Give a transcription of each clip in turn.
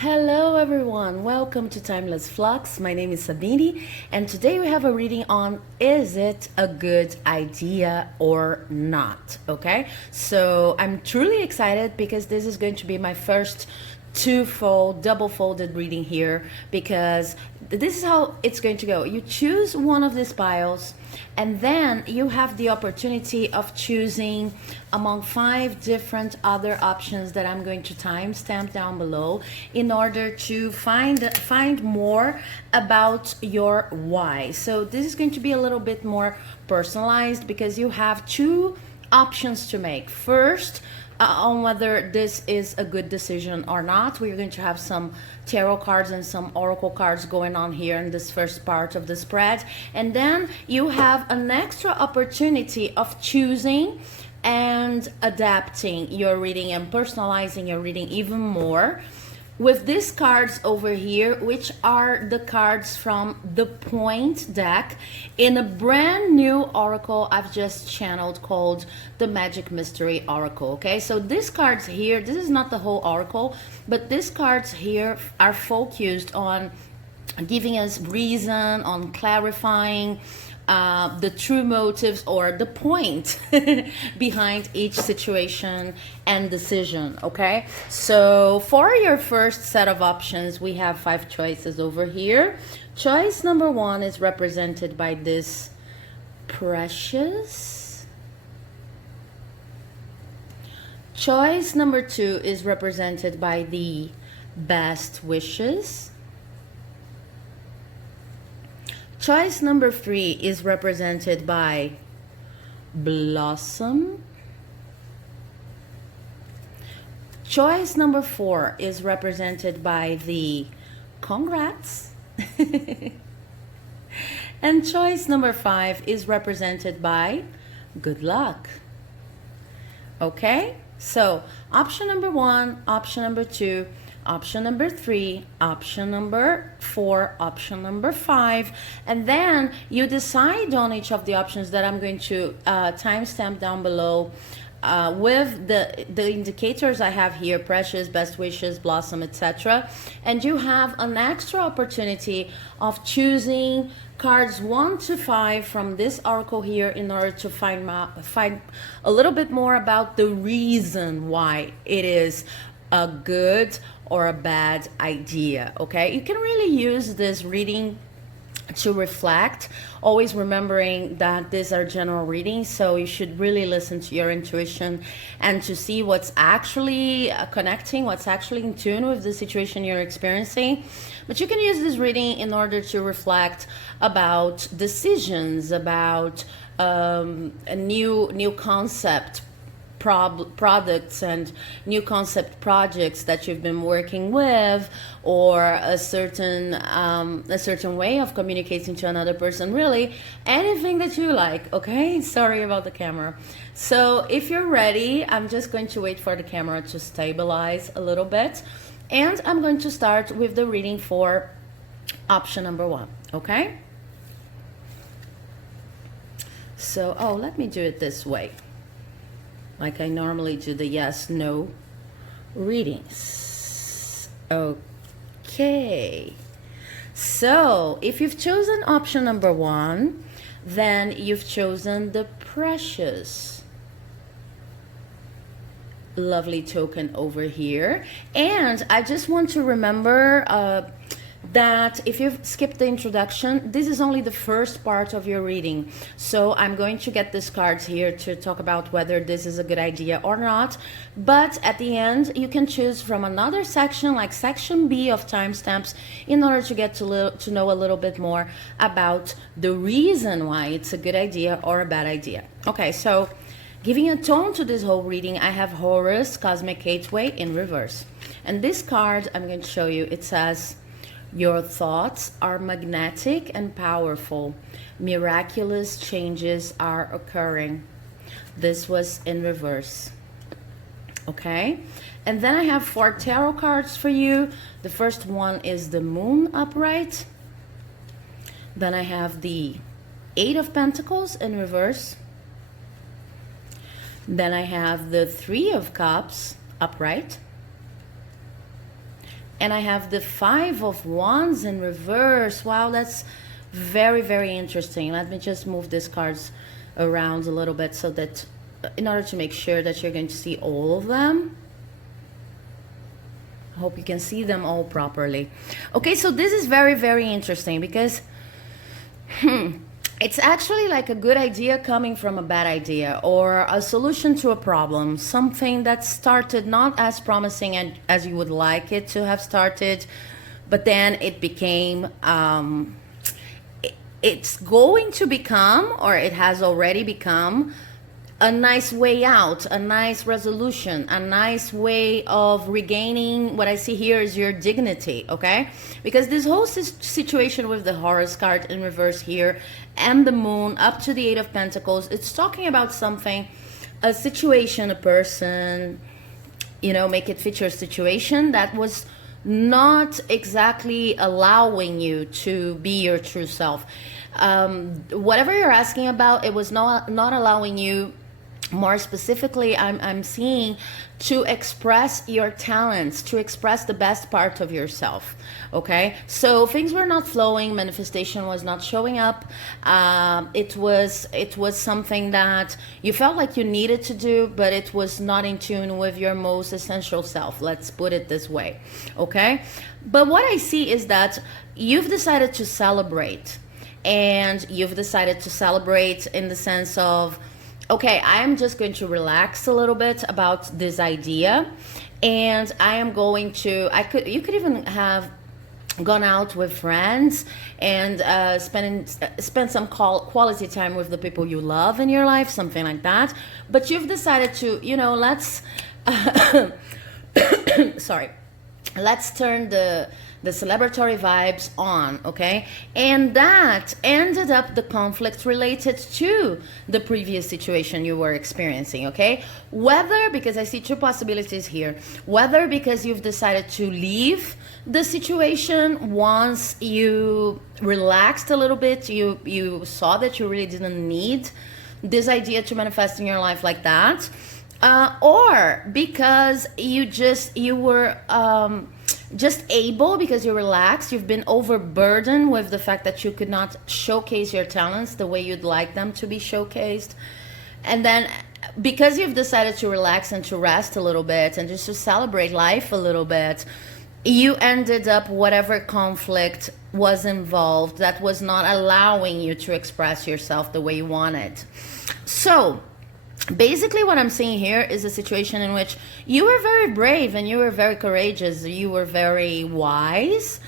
Hello everyone, welcome to Timeless Flux. My name is Sabini and today we have a reading on is it a good idea or not, okay? So I'm truly excited because this is going to be my first two-fold, double-folded reading here because this is how it's going to go. You choose one of these piles and then you have the opportunity of choosing among 5 different other options that I'm going to timestamp down below in order to find more about your why. So this is going to be a little bit more personalized because you have 2 options to make. First, on whether this is a good decision or not. We're going to have some tarot cards and some oracle cards going on here in this first part of the spread. And then you have an extra opportunity of choosing and adapting your reading and personalizing your reading even more with these cards over here, which are the cards from the Point deck in a brand new oracle I've just channeled called the Magic Mystery Oracle. Okay, so these cards here, this is not the whole oracle, but these cards here are focused on giving us reason, on clarifying the true motives or the point behind each situation and decision. Okay, so for your first set of options, we have 5 choices over here. Choice number 1 is represented by this precious. Choice number 2 is represented by the best wishes. Choice number 3 is represented by Blossom. Choice number 4 is represented by the Congrats. And choice number 5 is represented by Good Luck. Okay, so option number 1, option number 2, option number 3, option number 4, option number 5, and then you decide on each of the options that I'm going to timestamp down below with the indicators I have here: precious, best wishes, blossom, etc. And you have an extra opportunity of choosing cards 1 to 5 from this oracle here in order to find a little bit more about the reason why it is a good or a bad idea. Okay, you can really use this reading to reflect, always remembering that these are general readings, so you should really listen to your intuition and to see what's actually connecting, what's actually in tune with the situation you're experiencing. But you can use this reading in order to reflect about decisions, about a new concept products and new concept projects that you've been working with, or a certain way of communicating to another person. Really anything that you like. Okay, sorry about the camera. So if you're ready, I'm just going to wait for the camera to stabilize a little bit, and I'm going to start with the reading for option number 1. Okay, so let me do it this way, like I normally do the yes/no readings. Okay, so if you've chosen option number 1, then you've chosen the precious. Lovely token over here. And I just want to remember that if you've skipped the introduction, this is only the first part of your reading. So I'm going to get these cards here to talk about whether this is a good idea or not. But at the end, you can choose from another section, like section B of timestamps, in order to get to know a little bit more about the reason why it's a good idea or a bad idea. Okay, so giving a tone to this whole reading, I have Horus, Cosmic Gateway in reverse. And this card I'm going to show you, it says, your thoughts are magnetic and powerful. Miraculous changes are occurring. This was in reverse. Okay, and then I have 4 tarot cards for you. The first one is the Moon upright. Then I have the 8 of Pentacles in reverse. Then I have the 3 of Cups upright. and I have the Five of Wands in reverse. Wow, that's very, very interesting. Let me just move these cards around a little bit so that in order to make sure that you're going to see all of them. I hope you can see them all properly. Okay, so this is very, very interesting because it's actually like a good idea coming from a bad idea, or a solution to a problem, something that started not as promising and as you would like it to have started, but then it became it's going to become, or it has already become, a nice way out, a nice resolution, a nice way of regaining. What I see here is your dignity, okay? Because this whole situation with the Horus card in reverse here and the Moon up to the Eight of Pentacles, it's talking about something, a situation, a person, you know, make it fit your situation that was not exactly allowing you to be your true self. Whatever you're asking about, it was not allowing you. More specifically, I'm seeing to express your talents, to express the best part of yourself. Okay, so things were not flowing, manifestation was not showing up. It was something that you felt like you needed to do, but it was not in tune with your most essential self. Let's put it this way. Okay, but what I see is that you've decided to celebrate, and you've decided to celebrate in the sense of, okay, I am just going to relax a little bit about this idea, and I am going to, you could even have gone out with friends and spend some quality time with the people you love in your life, something like that. But you've decided to, you know, let's sorry, let's turn the celebratory vibes on, okay? And that ended up the conflict related to the previous situation you were experiencing, okay? Whether, because I see two possibilities here, whether because you've decided to leave the situation once you relaxed a little bit, you saw that you really didn't need this idea to manifest in your life like that, or because you were just able, because you're relaxed, you've been overburdened with the fact that you could not showcase your talents the way you'd like them to be showcased. And then because you've decided to relax and to rest a little bit and just to celebrate life a little bit, you ended up, whatever conflict was involved, that was not allowing you to express yourself the way you wanted. So basically what I'm seeing here is a situation in which you were very brave and you were very courageous, you were very wise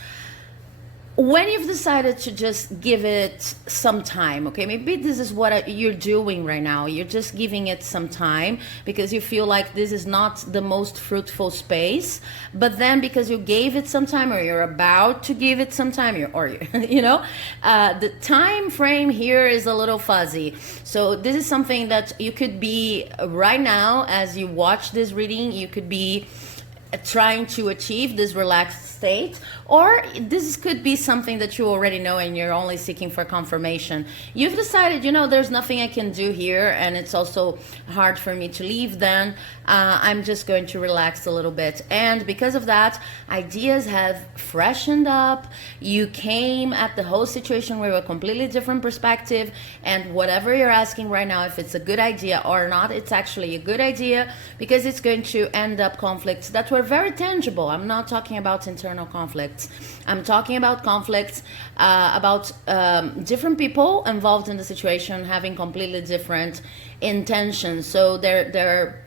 when you've decided to just give it some time. Okay, maybe this is what you're doing right now. You're just giving it some time because you feel like this is not the most fruitful space, but then because you gave it some time, or you're about to give it some time, you know, the time frame here is a little fuzzy. So this is something that you could be right now, as you watch this reading, you could be trying to achieve this relaxed state, or this could be something that you already know and you're only seeking for confirmation. You've decided, you know, there's nothing I can do here, and it's also hard for me to leave, then I'm just going to relax a little bit. And because of that, ideas have freshened up. You came at the whole situation with a completely different perspective, and whatever you're asking right now, if it's a good idea or not, it's actually a good idea, because it's going to end up conflicts that were very tangible. I'm not talking about internal conflicts. I'm talking about conflicts about different people involved in the situation having completely different intentions. So their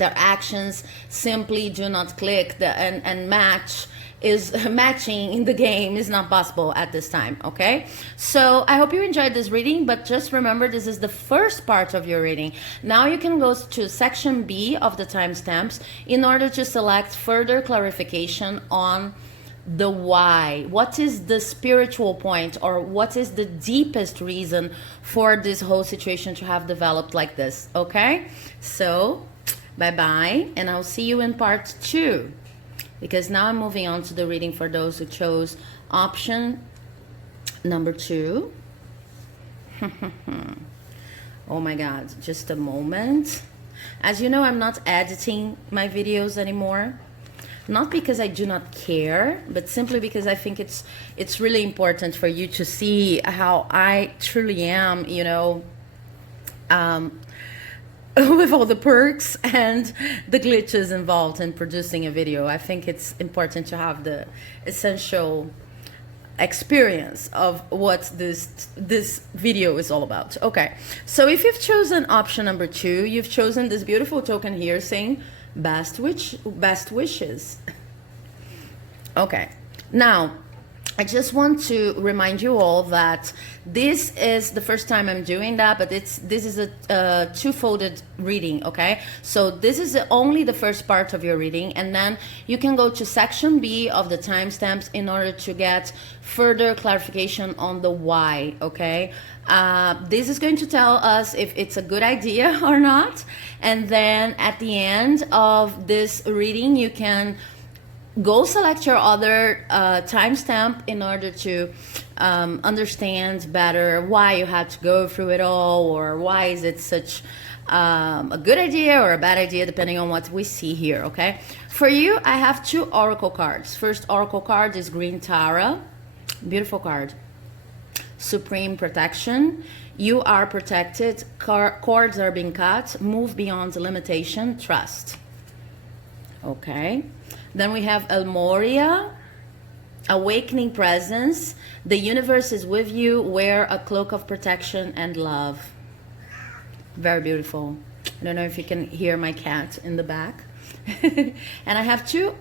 actions simply do not click, and matching in the game is not possible at this time. Okay, so I hope you enjoyed this reading, but just remember, this is the first part of your reading. Now you can go to section B of the timestamps in order to select further clarification on the why. What is the spiritual point, or what is the deepest reason for this whole situation to have developed like this? Okay, so bye-bye, and I'll see you in part 2, because now I'm moving on to the reading for those who chose option number 2. Oh my God, just a moment. As you know, I'm not editing my videos anymore. not because I do not care, but simply because I think it's really important for you to see how I truly am, you know, with all the perks and the glitches involved in producing a video. I think it's important to have the essential experience of what this video is all about. Okay, so if you've chosen option number 2, you've chosen this beautiful token here saying best wishes. Okay, now I just want to remind you all that this is the first time I'm doing that, but this is a two-folded reading, okay? So this is only the first part of your reading, and then you can go to section B of the timestamps in order to get further clarification on the why, okay? This is going to tell us if it's a good idea or not, and then at the end of this reading, you can go select your other timestamp in order to understand better why you had to go through it all, or why is it such a good idea or a bad idea, depending on what we see here, okay? For you, I have 2 oracle cards. First oracle card is Green Tara. Beautiful card. Supreme protection. You are protected. Cords are being cut. Move beyond the limitation. Trust. Okay. Then we have El Moria, awakening presence. The universe is with you. Wear a cloak of protection and love. Very beautiful. I don't know if you can hear my cat in the back. And I have two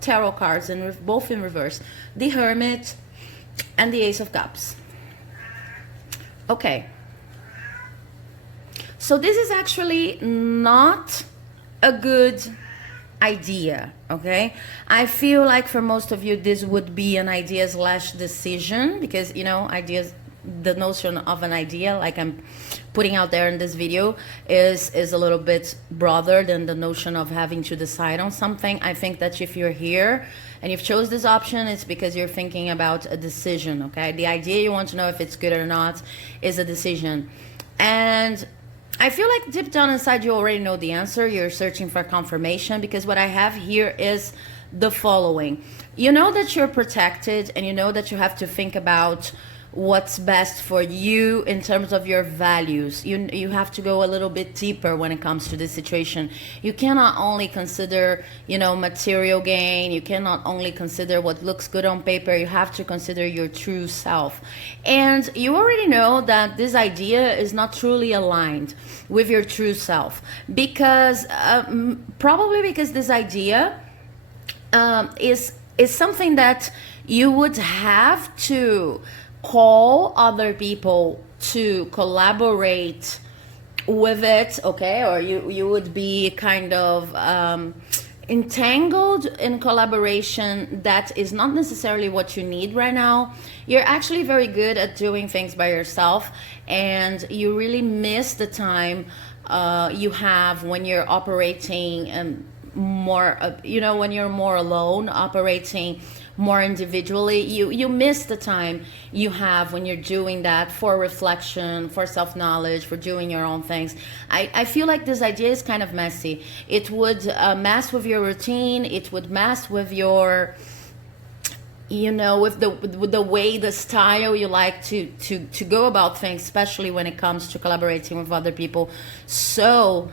tarot cards, and both in reverse. The Hermit and the Ace of Cups. Okay. So this is actually not a good idea, okay? I feel like for most of you this would be an idea / decision, because, you know, ideas, the notion of an idea like I'm putting out there in this video is a little bit broader than the notion of having to decide on something. I think that if you're here and you've chose this option, it's because you're thinking about a decision, okay? The idea you want to know if it's good or not is a decision. And I feel like deep down inside you already know the answer. You're searching for confirmation, because what I have here is the following. You know that you're protected, and you know that you have to think about what's best for you in terms of your values. You have to go a little bit deeper when it comes to this situation. You cannot only consider, you know, material gain. You cannot only consider what looks good on paper. You have to consider your true self. And you already know that this idea is not truly aligned with your true self, because probably because this idea is something that you would have to call other people to collaborate with it, okay? Or you would be kind of entangled in collaboration that is not necessarily what you need right now. You're actually very good at doing things by yourself, and you really miss the time you have when you're operating more, you know, when you're more alone, operating more individually. You miss the time you have when you're doing that for reflection, for self-knowledge, for doing your own things. I feel like this idea is kind of messy. It would mess with your routine. It would mess with your, you know, with the way, the style you like to go about things, especially when it comes to collaborating with other people. So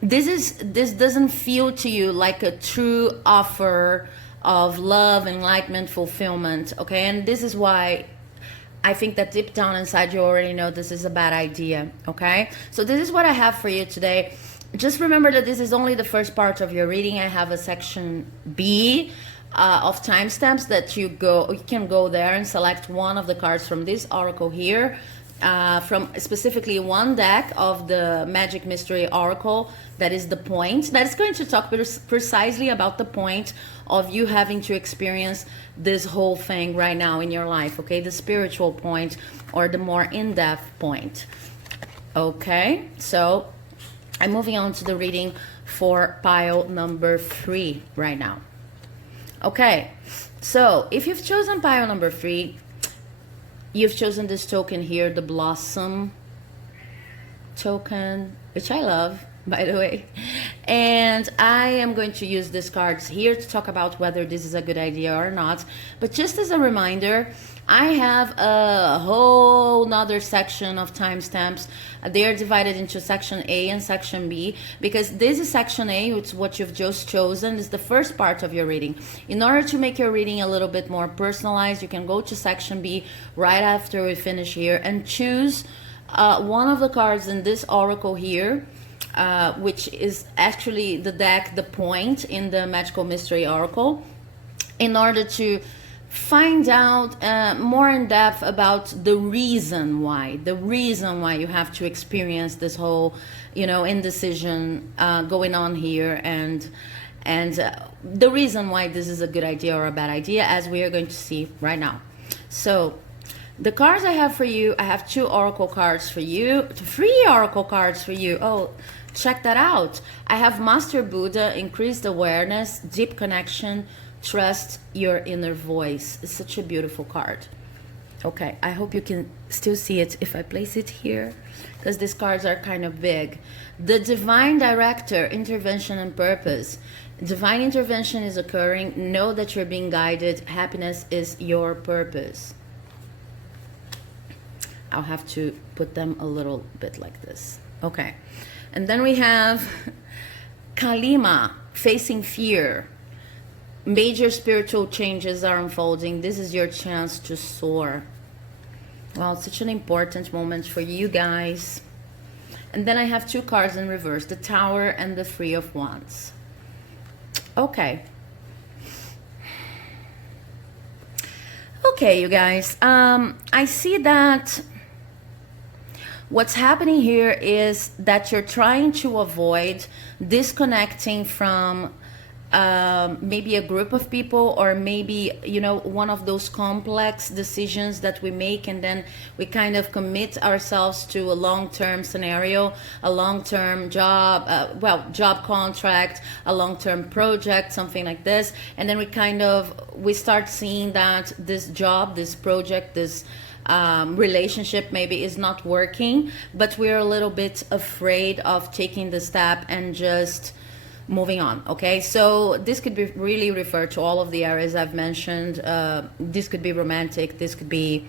this doesn't feel to you like a true offer of love, enlightenment, fulfillment, okay? And this is why I think that deep down inside you already know this is a bad idea, okay? So this is what I have for you today. Just remember that this is only the first part of your reading. I have a section B of timestamps that you can go there and select one of the cards from this oracle here, from specifically one deck of the Magic Mystery Oracle. That is the point. That is going to talk precisely about the point of you having to experience this whole thing right now in your life, okay? The spiritual point, or the more in-depth point. Okay, so I'm moving on to the reading for pile number 3 right now. Okay, so if you've chosen pile number 3, you've chosen this token here, the Blossom token, which I love, by the way. And I am going to use these cards here to talk about whether this is a good idea or not. But just as a reminder, I have a whole nother section of timestamps. They are divided into section A and section B, because this is section A, which is what you've just chosen, is the first part of your reading. In order to make your reading a little bit more personalized, you can go to section B right after we finish here and choose one of the cards in this oracle here, which is actually the deck, the point in the Magical Mystery Oracle, in order to find out more in depth about the reason why you have to experience this whole, indecision going on here, and the reason why this is a good idea or a bad idea, as we are going to see right now. So the cards I have for you, I have 2 oracle cards for you, 3 oracle cards for you. Oh, check that out. I have Master Buddha, increased awareness, deep connection, trust your inner voice. It's such a beautiful card. Okay, I hope you can still see it if I place it here, because these cards are kind of big. The Divine Director, intervention and purpose. Divine intervention is occurring. Know that you're being guided. Happiness is your purpose. I'll have to put them a little bit like this. Okay, and then we have Kalima, facing fear. Major spiritual changes are unfolding. This is your chance to soar. Well, it's such an important moment for you guys. And then I have 2 cards in reverse, the Tower and the Three of Wands. Okay. Okay, you guys. I see that what's happening here is that you're trying to avoid disconnecting from maybe a group of people, or maybe one of those complex decisions that we make, and then we kind of commit ourselves to a long-term scenario, a long-term job, job contract, a long-term project, something like this, and then we start seeing that this job, this project, this relationship maybe is not working, but we're a little bit afraid of taking the step and just moving on. Okay, so this could be really referred to all of the areas I've mentioned. This could be romantic, this could be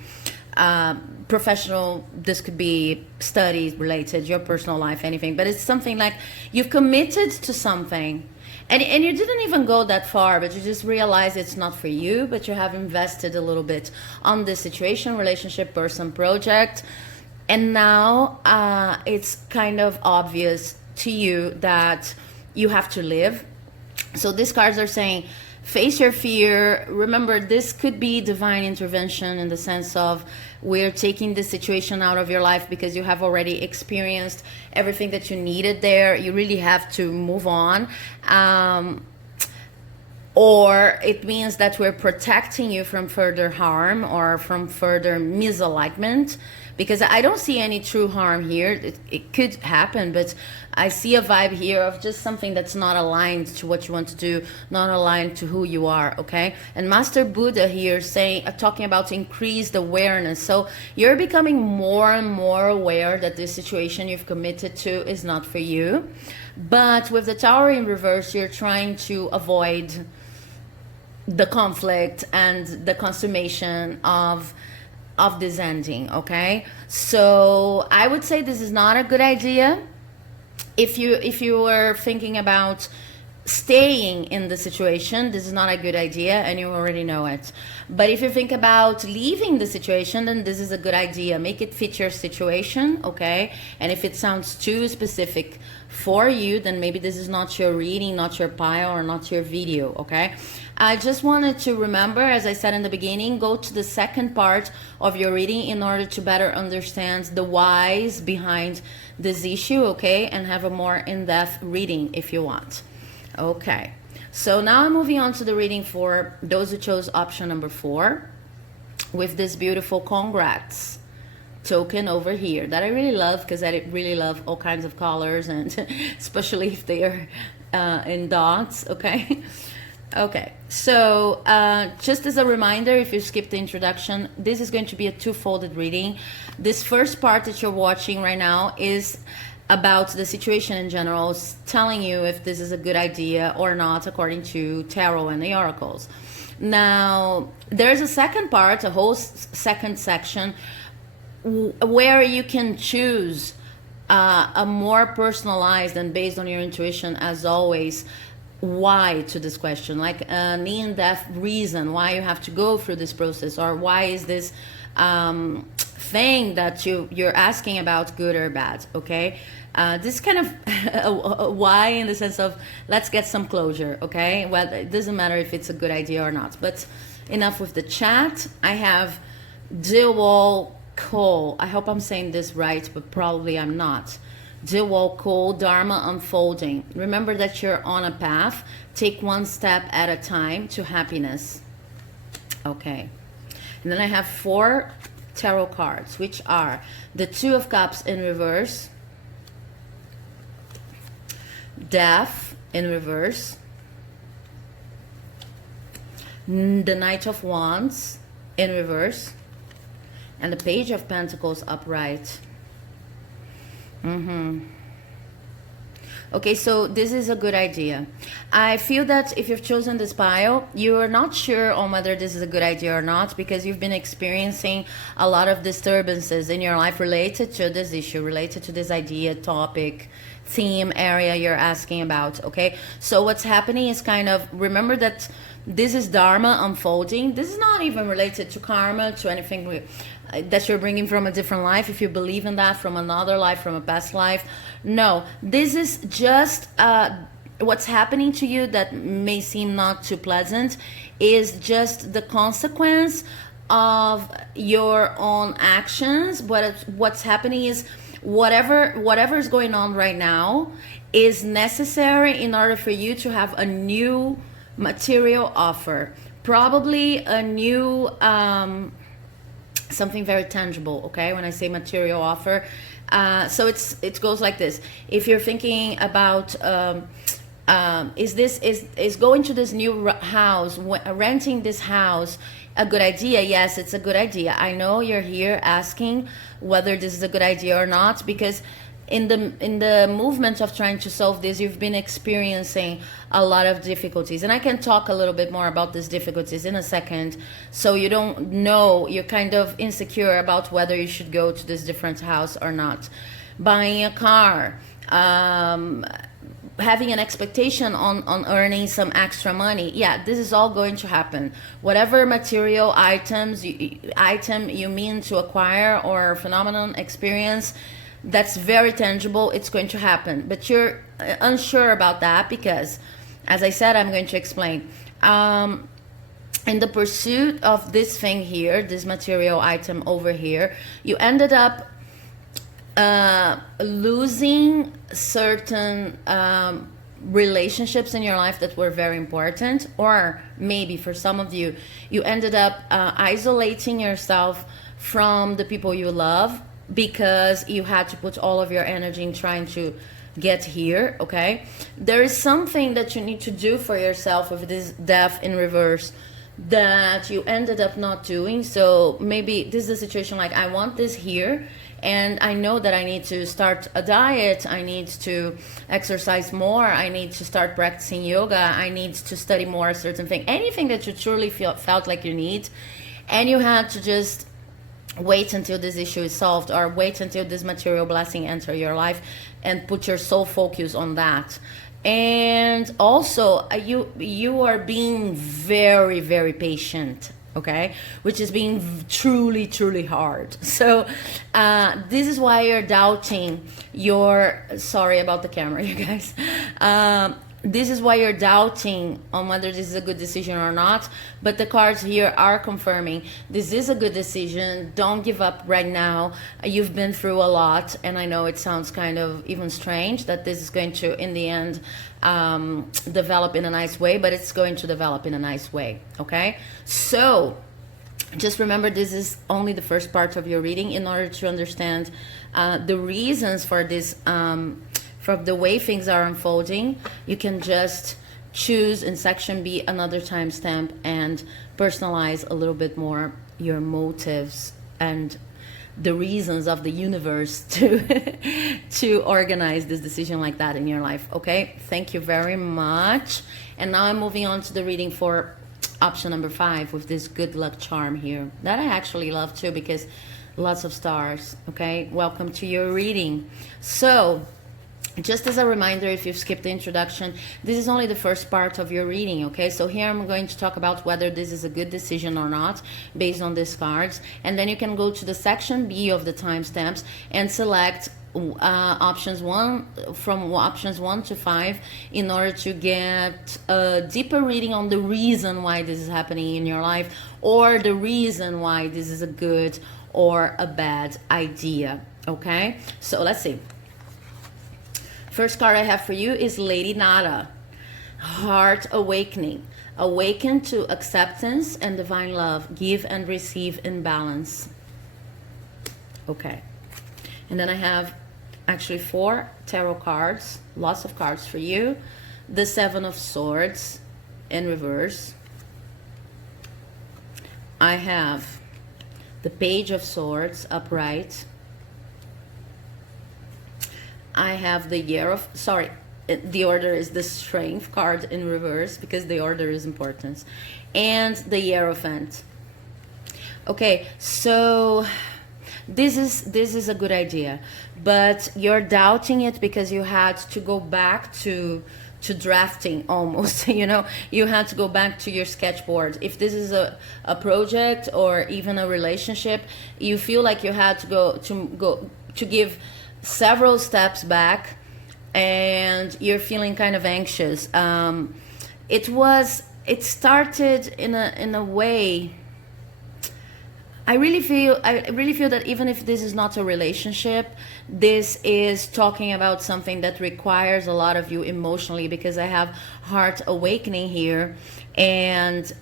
professional, this could be studies related, your personal life, anything. But it's something like you've committed to something, and you didn't even go that far, but you just realize it's not for you, but you have invested a little bit on this situation, relationship, person, project, and now it's kind of obvious to you that you have to live. So these cards are saying, face your fear. Remember, this could be divine intervention in the sense of we're taking this situation out of your life because you have already experienced everything that you needed there. You really have to move on. Or it means that we're protecting you from further harm or from further misalignment, because I don't see any true harm here. It could happen, but I see a vibe here of just something that's not aligned to what you want to do, not aligned to who you are, okay? And Master Buddha here talking about increased awareness. So you're becoming more and more aware that this situation you've committed to is not for you. But with the Tower in reverse, you're trying to avoid the conflict and the consummation of this ending, okay? So I would say this is not a good idea. If you were thinking about staying in the situation, this is not a good idea, and you already know it. But if you think about leaving the situation, then this is a good idea. Make it fit your situation, okay? And if it sounds too specific for you, then maybe this is not your reading, not your pile, or not your video, okay? I just wanted to remember, as I said in the beginning, go to the second part of your reading in order to better understand the whys behind this issue, okay? And have a more in-depth reading if you want. Okay, so now I'm moving on to the reading for those who chose option number 4 with this beautiful congrats token over here that I really love, because I really love all kinds of colors, and especially if they are in dots, okay? Okay, so just as a reminder, if you skipped the introduction, this is going to be a two-folded reading. This first part that you're watching right now is about the situation in general, telling you if this is a good idea or not according to tarot and the oracles. Now, there's a second part, a whole second section, where you can choose a more personalized and based on your intuition, as always, why to this question, like an in-depth reason why you have to go through this process, or why is this thing that you're asking about good or bad. Okay, this kind of a why, in the sense of let's get some closure. Okay, well, it doesn't matter if it's a good idea or not. But enough with the chat. I have Dewal Cole. I hope I'm saying this right, but probably I'm not. Dewal Cole, Dharma unfolding. Remember that you're on a path. Take one step at a time to happiness. Okay. And then I have 4 tarot cards, which are the Two of Cups in reverse, Death in reverse, the Knight of Wands in reverse, and the Page of Pentacles upright. Okay, so this is a good idea. I feel that if you've chosen this pile, you're not sure on whether this is a good idea or not, because you've been experiencing a lot of disturbances in your life related to this issue, related to this idea, topic, theme, area you're asking about. Okay, so what's happening is kind of, remember that this is Dharma unfolding. This is not even related to karma, to anything that you're bringing from a different life, if you believe in that, from another life, from a past life. No, this is just what's happening to you that may seem not too pleasant is just the consequence of your own actions. But what's happening is whatever is going on right now is necessary in order for you to have a new material offer, probably a new something very tangible. Okay, when I say material offer, so it goes like this. If you're thinking about is going to this new house, renting this house, a good idea? Yes, it's a good idea. I know you're here asking whether this is a good idea or not, because in the movement of trying to solve this, you've been experiencing a lot of difficulties, and I can talk a little bit more about these difficulties in a second. So you don't know, you're kind of insecure about whether you should go to this different house or not. Buying a car, having an expectation on earning some extra money. Yeah, this is all going to happen. Whatever material item you mean to acquire, or phenomenon, experience, that's very tangible, it's going to happen. But you're unsure about that because, as I said, I'm going to explain. In the pursuit of this thing here, this material item over here, you ended up losing certain relationships in your life that were very important, or maybe for some of you, you ended up isolating yourself from the people you love because you had to put all of your energy in trying to get here. Okay, there is something that you need to do for yourself with this death in reverse that you ended up not doing. So maybe this is a situation like, I want this here, and I know that I need to start a diet, I need to exercise more, I need to start practicing yoga, I need to study more a certain thing, anything that you truly felt like you need, and you had to just wait until this issue is solved, or wait until this material blessing enter your life and put your sole focus on that. And also you are being very, very patient, okay, which is being truly hard. So this is why you're doubting your, sorry about the camera, you guys, this is why you're doubting on whether this is a good decision or not. But the cards here are confirming this is a good decision. Don't give up right now. You've been through a lot, and I know it sounds kind of even strange that this is going to, in the end, develop in a nice way, but it's going to develop in a nice way. Okay, so just remember, this is only the first part of your reading. In order to understand the reasons for this, from the way things are unfolding, you can just choose in section B another timestamp and personalize a little bit more your motives and the reasons of the universe to to organize this decision like that in your life. Okay, thank you very much. And now I'm moving on to the reading for option number 5 with this good luck charm here that I actually love too, because lots of stars. Okay, welcome to your reading. So just as a reminder, if you've skipped the introduction, this is only the first part of your reading, okay? So here I'm going to talk about whether this is a good decision or not based on these cards. And then you can go to the section B of the timestamps and select options 1 from options 1 to 5 in order to get a deeper reading on the reason why this is happening in your life, or the reason why this is a good or a bad idea, okay? So let's see. First card I have for you is Lady Nada, Heart Awakening. Awaken to acceptance and divine love. Give and receive in balance. Okay. And then I have actually 4 tarot cards. Lots of cards for you. The 7 of Swords in reverse. I have the Page of Swords upright. I have the the order is the Strength card in reverse, because the order is important. And the Hierophant. Okay, so this is a good idea, but you're doubting it because you had to go back to drafting almost. You know, you had to go back to your sketchboard. If this is a project or even a relationship, you feel like you had to go to give several steps back, and you're feeling kind of anxious. It started in a way. I really feel that even if this is not a relationship, this is talking about something that requires a lot of you emotionally, because I have Heart Awakening here, and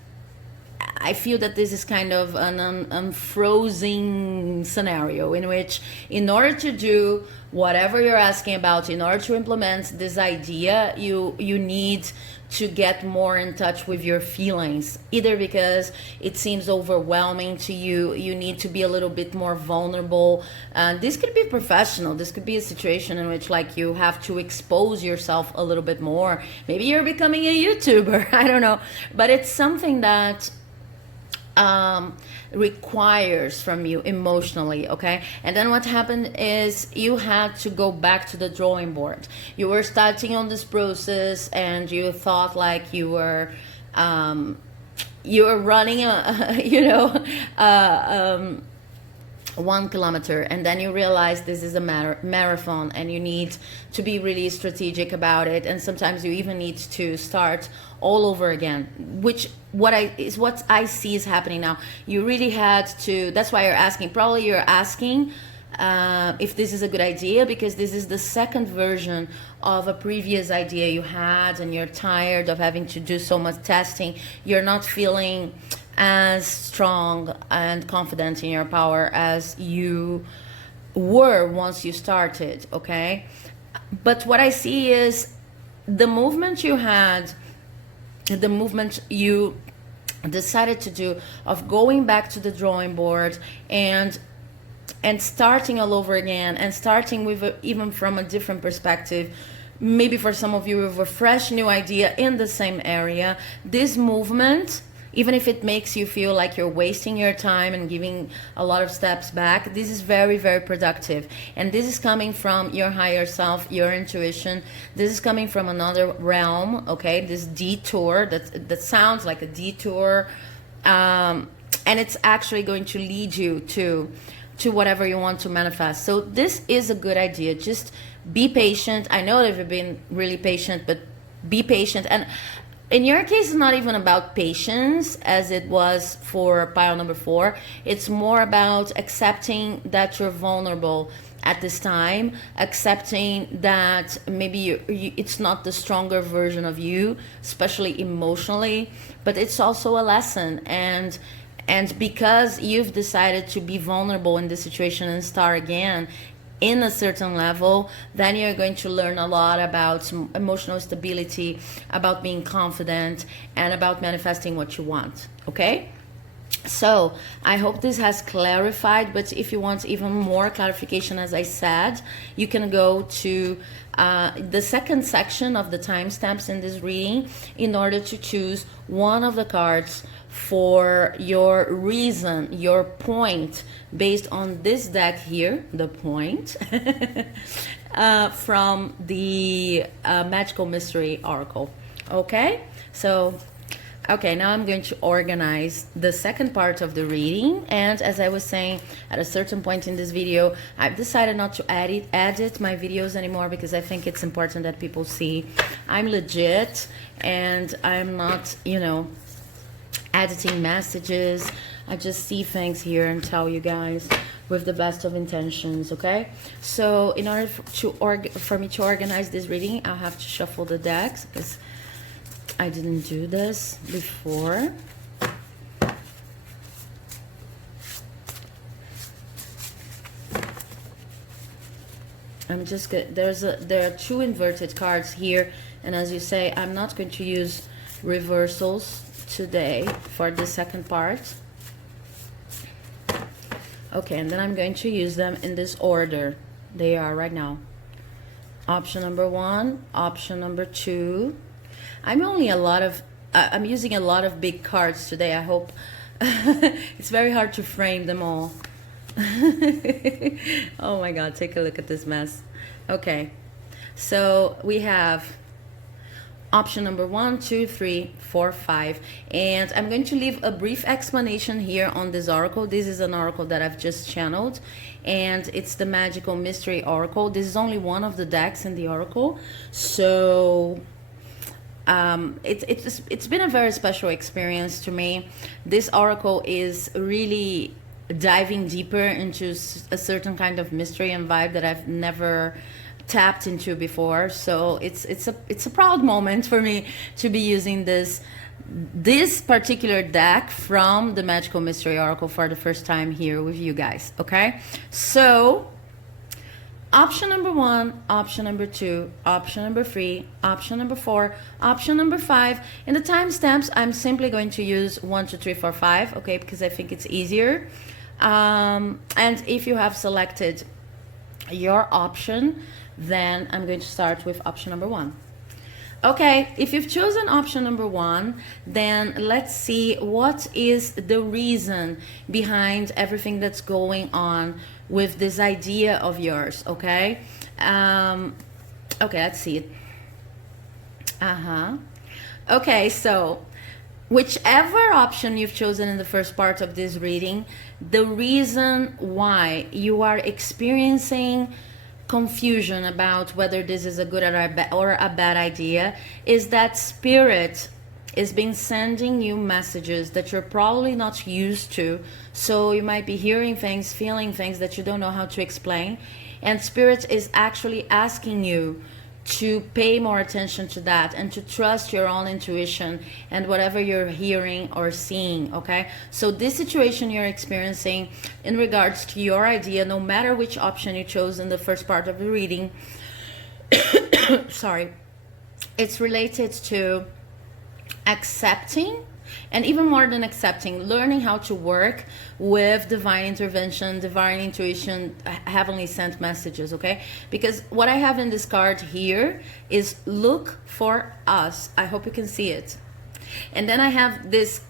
I feel that this is kind of an unfrozen scenario in which, in order to do whatever you're asking about, in order to implement this idea, you need to get more in touch with your feelings, either because it seems overwhelming to you, you need to be a little bit more vulnerable. This could be professional, this could be a situation in which like you have to expose yourself a little bit more. Maybe you're becoming a YouTuber, I don't know, but it's something that requires from you emotionally, okay? And then what happened is you had to go back to the drawing board. You were starting on this process, and you thought like you were running a 1 kilometer, and then you realize this is a marathon, and you need to be really strategic about it, and sometimes you even need to start all over again, which what I see is happening now. You really had to, that's why you're asking, probably you're asking if this is a good idea, because this is the second version of a previous idea you had, and you're tired of having to do so much testing. You're not feeling as strong and confident in your power as you were once you started, okay? But what I see is the movement you had, the movement you decided to do of going back to the drawing board and starting all over again, and starting with even from a different perspective, maybe for some of you with a fresh new idea in the same area. This movement, even if it makes you feel like you're wasting your time and giving a lot of steps back, this is very, very productive. And this is coming from your higher self, your intuition. This is coming from another realm, okay? This detour, that sounds like a detour. And it's actually going to lead you to whatever you want to manifest. So this is a good idea. Just be patient. I know that you've been really patient, but be patient. And in your case, it's not even about patience as it was for pile number 4. It's more about accepting that you're vulnerable at this time, accepting that maybe it's not the stronger version of you, especially emotionally, but it's also a lesson. And because you've decided to be vulnerable in this situation and start again in a certain level, then you're going to learn a lot about emotional stability, about being confident, and about manifesting what you want, okay? So I hope this has clarified, but if you want even more clarification, as I said, you can go to the second section of the timestamps in this reading in order to choose one of the cards for your reason, your point, based on this deck here, the point, from the Magical Mystery Oracle. Okay, so okay, now I'm going to organize the second part of the reading. And as I was saying, at a certain point in this video, I've decided not to edit my videos anymore, because I think it's important that people see I'm legit and I'm not, you know, editing messages. I just see things here and tell you guys with the best of intentions, okay? So in order for me to organize this reading, I'll have to shuffle the decks, because I didn't do this before. I'm just good. There are two inverted cards here, and as you say, I'm not going to use reversals today for the second part. Okay, and then I'm going to use them in this order they are right now. Option number 1, option number 2. I'm using a lot of big cards today. I hope it's very hard to frame them all. Oh my God, take a look at this mess. Okay, so we have option number 1, 2, 3, 4, 5, and I'm going to leave a brief explanation here on this oracle. This is an oracle that I've just channeled, and it's the Magical Mystery Oracle. This is only one of the decks in the oracle, so it's been a very special experience to me. This oracle is really diving deeper into a certain kind of mystery and vibe that I've never tapped into before. So it's a proud moment for me to be using this particular deck from the Magical Mystery Oracle for the first time here with you guys. Okay, so option number 1, option number 2, option number 3, option number 4, option number 5. In the timestamps, I'm simply going to use 1, 2, 3, 4, 5, okay, because I think it's easier. And if you have selected your option, then I'm going to start with option number 1. Okay, if you've chosen option number 1, then let's see what is the reason behind everything that's going on with this idea of yours, okay? Okay, let's see it. Okay, so whichever option you've chosen in the first part of this reading, the reason why you are experiencing confusion about whether this is a good or a bad idea is that Spirit is been sending you messages that you're probably not used to. So you might be hearing things, feeling things that you don't know how to explain, and Spirit is actually asking you to pay more attention to that and to trust your own intuition and whatever you're hearing or seeing, okay? So this situation you're experiencing in regards to your idea, no matter which option you chose in the first part of the reading, sorry, it's related to accepting, and even more than accepting, learning how to work with divine intervention, divine intuition, heavenly sent messages, okay? Because what I have in this card here is look for us. I hope you can see it. And then I have this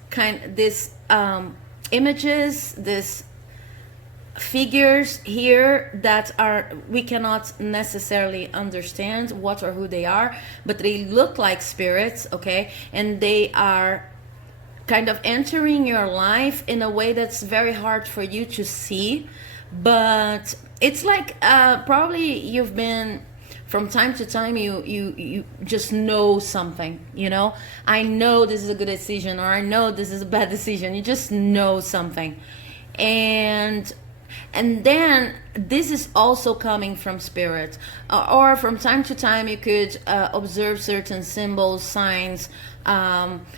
images, this figures here that are, we cannot necessarily understand what or who they are, but they look like spirits, okay? And they are kind of entering your life in a way that's very hard for you to see, but it's like probably you've been, from time to time, you just know something, you know, I know this is a good decision, or I know this is a bad decision. You just know something, and then this is also coming from Spirit, or from time to time you could observe certain symbols, signs,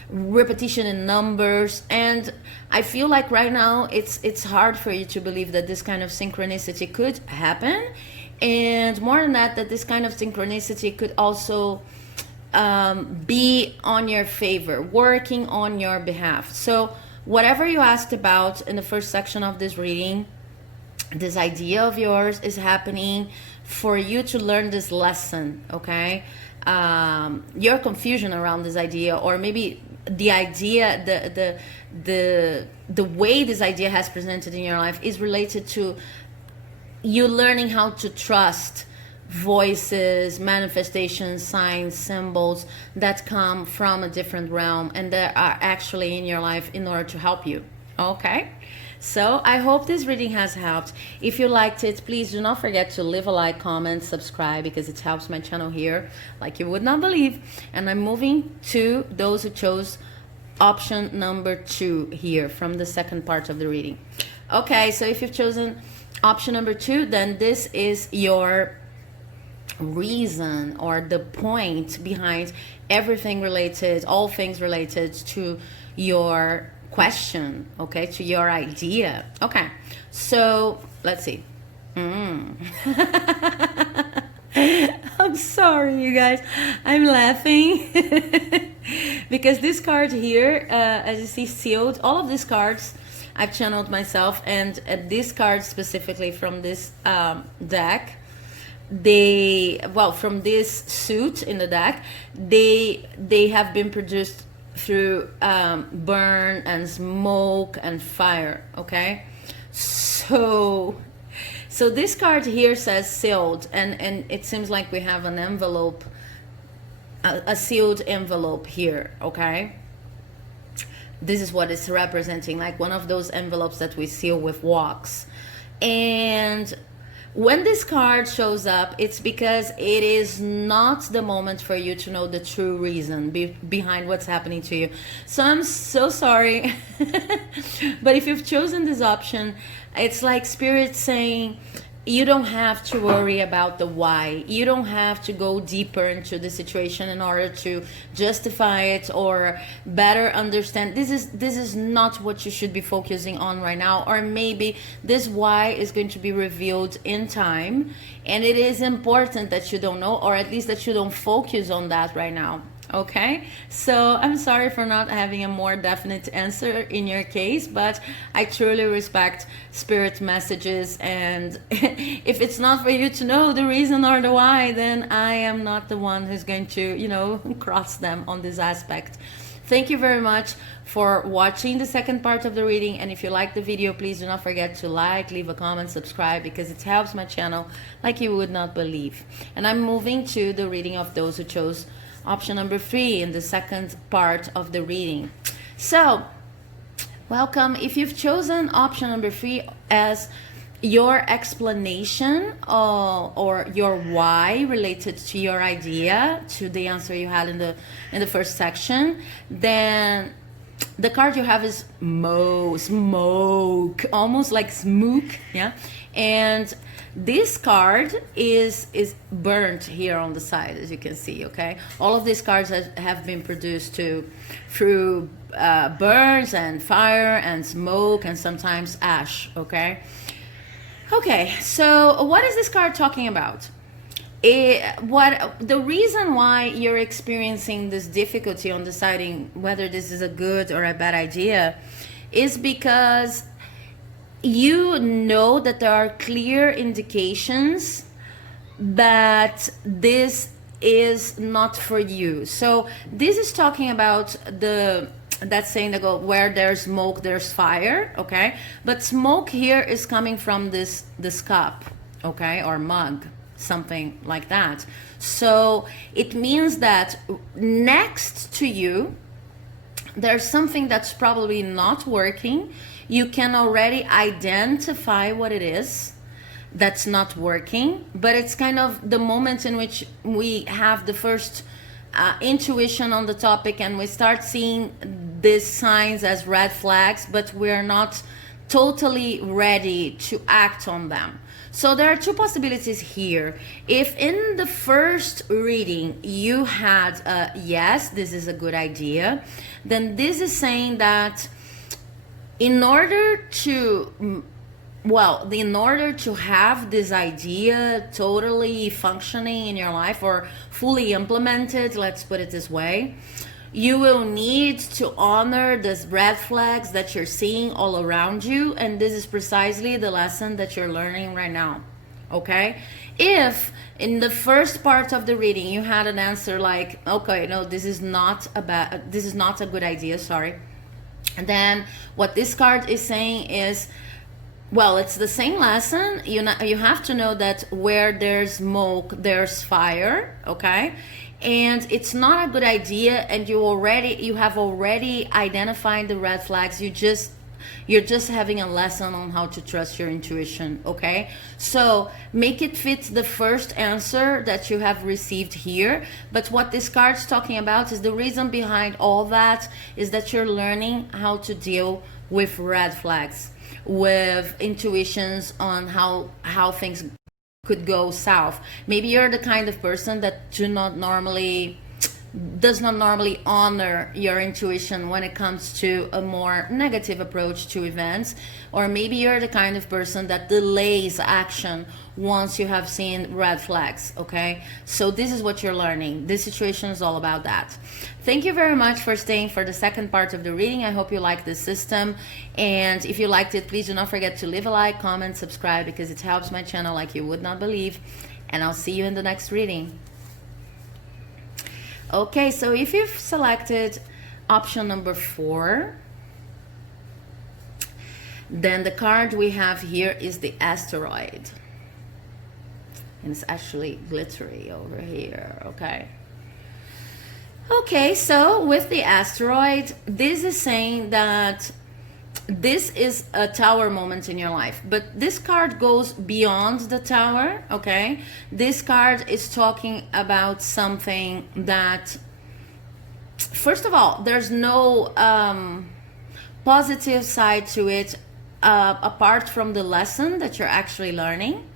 repetition in numbers, and I feel like right now it's hard for you to believe that this kind of synchronicity could happen, and more than that this kind of synchronicity could also be on your favor, working on your behalf. So whatever you asked about in the first section of this reading, this idea of yours is happening for you to learn this lesson, okay? Your confusion around this idea, or maybe the idea, the way this idea has presented in your life is related to you learning how to trust voices, manifestations, signs, symbols that come from a different realm and that are actually in your life in order to help you, okay? So I hope this reading has helped. If you liked it, please do not forget to leave a like, comment, subscribe, because it helps my channel here like you would not believe. And I'm moving to those who chose option number 2 here from the second part of the reading. Okay, so if you've chosen option number 2, then this is your reason or the point behind everything related, all things related to your question, okay, to your idea. Okay, so let's see. I'm sorry, you guys, I'm laughing because this card here, as you see, sealed. All of these cards I've channeled myself, and this card specifically from this deck, from this suit in the deck, they have been produced through burn and smoke and fire, okay? So this card here says sealed, and it seems like we have an envelope, a sealed envelope here, okay? This is what it's representing, like one of those envelopes that we seal with wax. And when this card shows up, it's because it is not the moment for you to know the true reason behind what's happening to you. So I'm so sorry. But if you've chosen this option, it's like Spirit saying, you don't have to worry about the why. You don't have to go deeper into the situation in order to justify it or better understand. This is not what you should be focusing on right now. Or maybe this why is going to be revealed in time, and it is important that you don't know, or at least that you don't focus on that right now. Okay, so I'm sorry for not having a more definite answer in your case, but I truly respect Spirit messages, and if it's not for you to know the reason or the why, then I am not the one who's going to, cross them on this aspect. Thank you very much for watching the second part of the reading, and if you like the video, please do not forget to like, leave a comment, subscribe, because it helps my channel like you would not believe. And I'm moving to the reading of those who chose option number 3 in the second part of the reading. So, welcome. If you've chosen option number 3 as your explanation or your why related to your idea, to the answer you had in the first section, then the card you have is smoke, almost like smoke, yeah. And this card is burnt here on the side, as you can see, okay? All of these cards have been produced through burns and fire and smoke and sometimes ash, okay? Okay, so what is this card talking about? The reason why you're experiencing this difficulty on deciding whether this is a good or a bad idea is because you know that there are clear indications that this is not for you. So this is talking about that saying that go, where there's smoke, there's fire, okay? But smoke here is coming from this cup, okay, or mug, something like that. So it means that next to you, there's something that's probably not working. You can already identify what it is that's not working, but it's kind of the moment in which we have the first intuition on the topic, and we start seeing these signs as red flags, but we're not totally ready to act on them. So there are two possibilities here. If in the first reading you had yes, this is a good idea, then this is saying that in order to have this idea totally functioning in your life or fully implemented, let's put it this way, you will need to honor these red flags that you're seeing all around you, and this is precisely the lesson that you're learning right now. Okay, if in the first part of the reading you had an answer like, okay, no, this is not a good idea, sorry, and then what this card is saying is, well, it's the same lesson. You have to know that where there's smoke, there's fire, okay? And it's not a good idea, and you have already identified the red flags. You're just having a lesson on how to trust your intuition, okay? So make it fit the first answer that you have received here. But what this card's talking about is the reason behind all that is that you're learning how to deal with red flags, with intuitions on how things could go south. Maybe you're the kind of person that does not normally honor your intuition when it comes to a more negative approach to events, or maybe you're the kind of person that delays action once you have seen red flags, okay? So this is what you're learning. This situation is all about that. Thank you very much for staying for the second part of the reading. I hope you like this system, and if you liked it, please do not forget to leave a like, comment, subscribe, because it helps my channel like you would not believe, and I'll see you in the next reading. Okay, so if you've selected option number 4, then the card we have here is the asteroid. And it's actually glittery over here, okay? Okay, so with the asteroid, this is saying that this is a tower moment in your life, but this card goes beyond the tower, okay? This card is talking about something that, first of all, there's no positive side to it apart from the lesson that you're actually learning,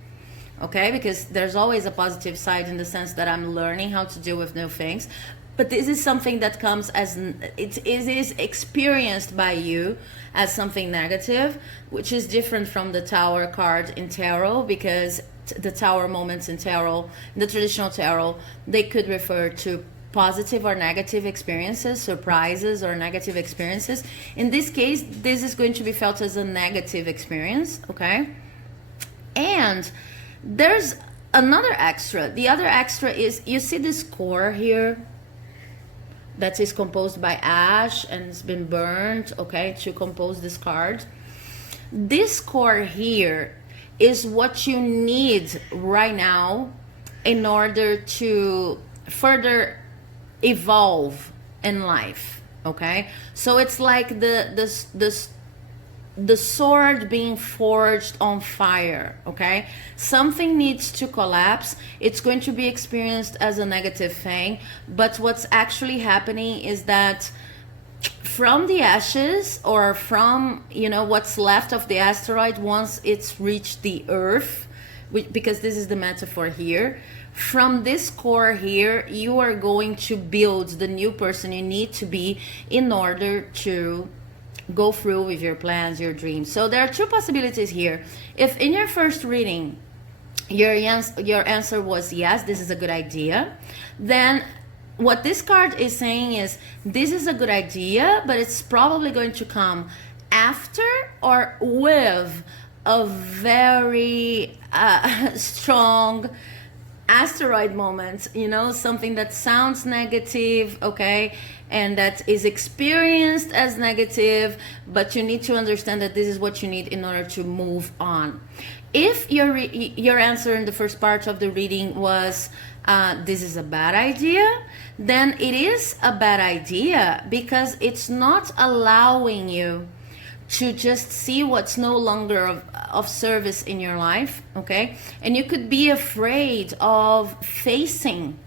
okay? Because there's always a positive side in the sense that I'm learning how to deal with new things. But this is something that comes as, it is experienced by you as something negative, which is different from the tower card in tarot, because the tower moments in tarot, the traditional tarot, they could refer to positive or negative experiences, surprises or negative experiences. In this case, this is going to be felt as a negative experience, okay? And there's another extra. The other extra is, you see this core here that is composed by ash and it's been burned, okay, to compose this card. This core here is what you need right now in order to further evolve in life, okay? So it's like the sword being forged on fire, okay? Something needs to collapse. It's going to be experienced as a negative thing, but what's actually happening is that from the ashes, or from, you know, what's left of the asteroid once it's reached the earth, because this is the metaphor here, from this core here, you are going to build the new person you need to be in order to go through with your plans, your dreams. So there are two possibilities here. If in your first reading your answer was yes, this is a good idea, then what this card is saying is this is a good idea, but it's probably going to come after or with a very strong asteroid moment, you know, something that sounds negative, okay, and that is experienced as negative, but you need to understand that this is what you need in order to move on. If your answer in the first part of the reading was this is a bad idea, then it is a bad idea because it's not allowing you to just see what's no longer of service in your life, okay? And you could be afraid of facing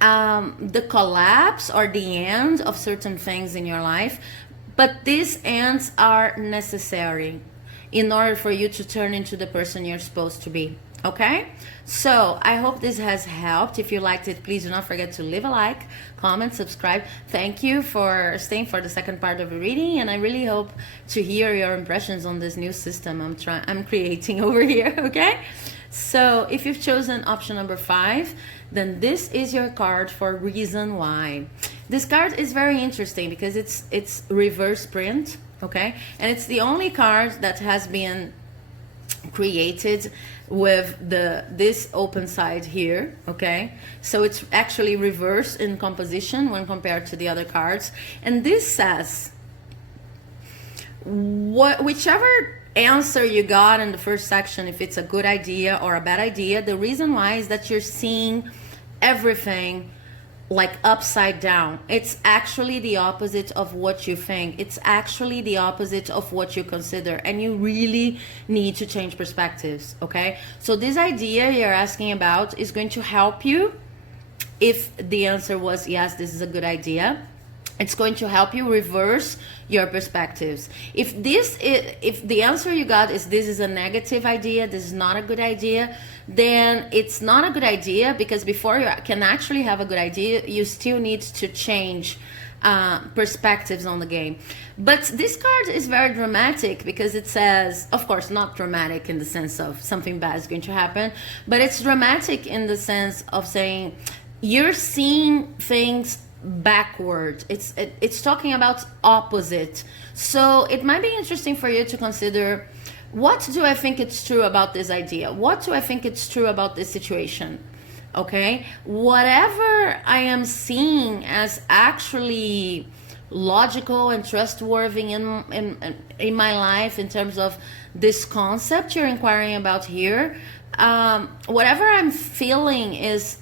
the collapse or the end of certain things in your life, but these ends are necessary in order for you to turn into the person you're supposed to be, okay? So I hope this has helped. If you liked it, please do not forget to leave a like, comment, subscribe. Thank you for staying for the second part of the reading, and I really hope to hear your impressions on this new system I'm creating over here, okay? So if you've chosen option number 5, then this is your card for reason why. This card is very interesting because it's reverse print, okay? And it's the only card that has been created with this open side here, okay? So it's actually reverse in composition when compared to the other cards. And this says, whichever answer you got in the first section, if it's a good idea or a bad idea, the reason why is that you're seeing everything like upside down. It's actually the opposite of what you think. It's actually the opposite of what you consider, and you really need to change perspectives, okay? So this idea you're asking about is going to help you. If the answer was yes, this is a good idea, it's going to help you reverse your perspectives. If the answer you got is this is a negative idea, this is not a good idea, then it's not a good idea, because before you can actually have a good idea, you still need to change perspectives on the game. But this card is very dramatic because it says, of course, not dramatic in the sense of something bad is going to happen, but it's dramatic in the sense of saying you're seeing things backward. It's talking about opposite. So it might be interesting for you to consider, what do I think it's true about this idea? What do I think it's true about this situation? Okay, whatever I am seeing as actually logical and trustworthy in my life in terms of this concept you're inquiring about here, whatever I'm feeling is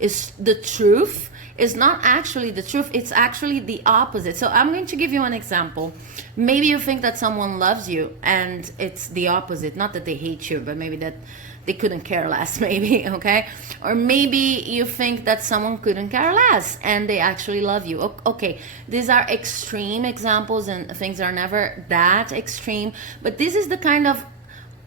the truth, is not actually the truth. It's actually the opposite. So I'm going to give you an example. Maybe you think that someone loves you and it's the opposite. Not that they hate you, but maybe that they couldn't care less, maybe, okay? Or maybe you think that someone couldn't care less and they actually love you. Okay, these are extreme examples and things are never that extreme, but this is the kind of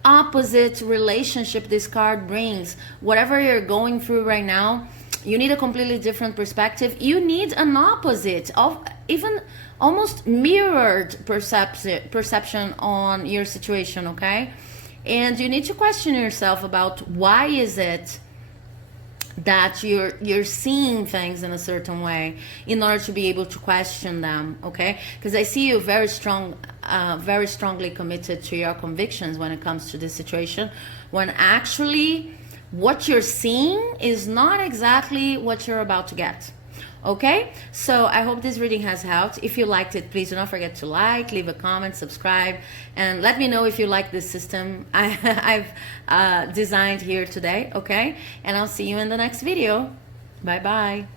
opposite relationship this card brings. Whatever you're going through right now, you need a completely different perspective. You need an opposite of even almost mirrored perception on your situation, okay? And you need to question yourself about why is it that you're seeing things in a certain way in order to be able to question them, okay? Because I see you very strongly committed to your convictions when it comes to this situation, when actually what you're seeing is not exactly what you're about to get. Okay, so I hope this reading has helped. If you liked it, please do not forget to like, leave a comment, subscribe, and let me know if you like this system I've designed here today, okay? And I'll see you in the next video. Bye bye.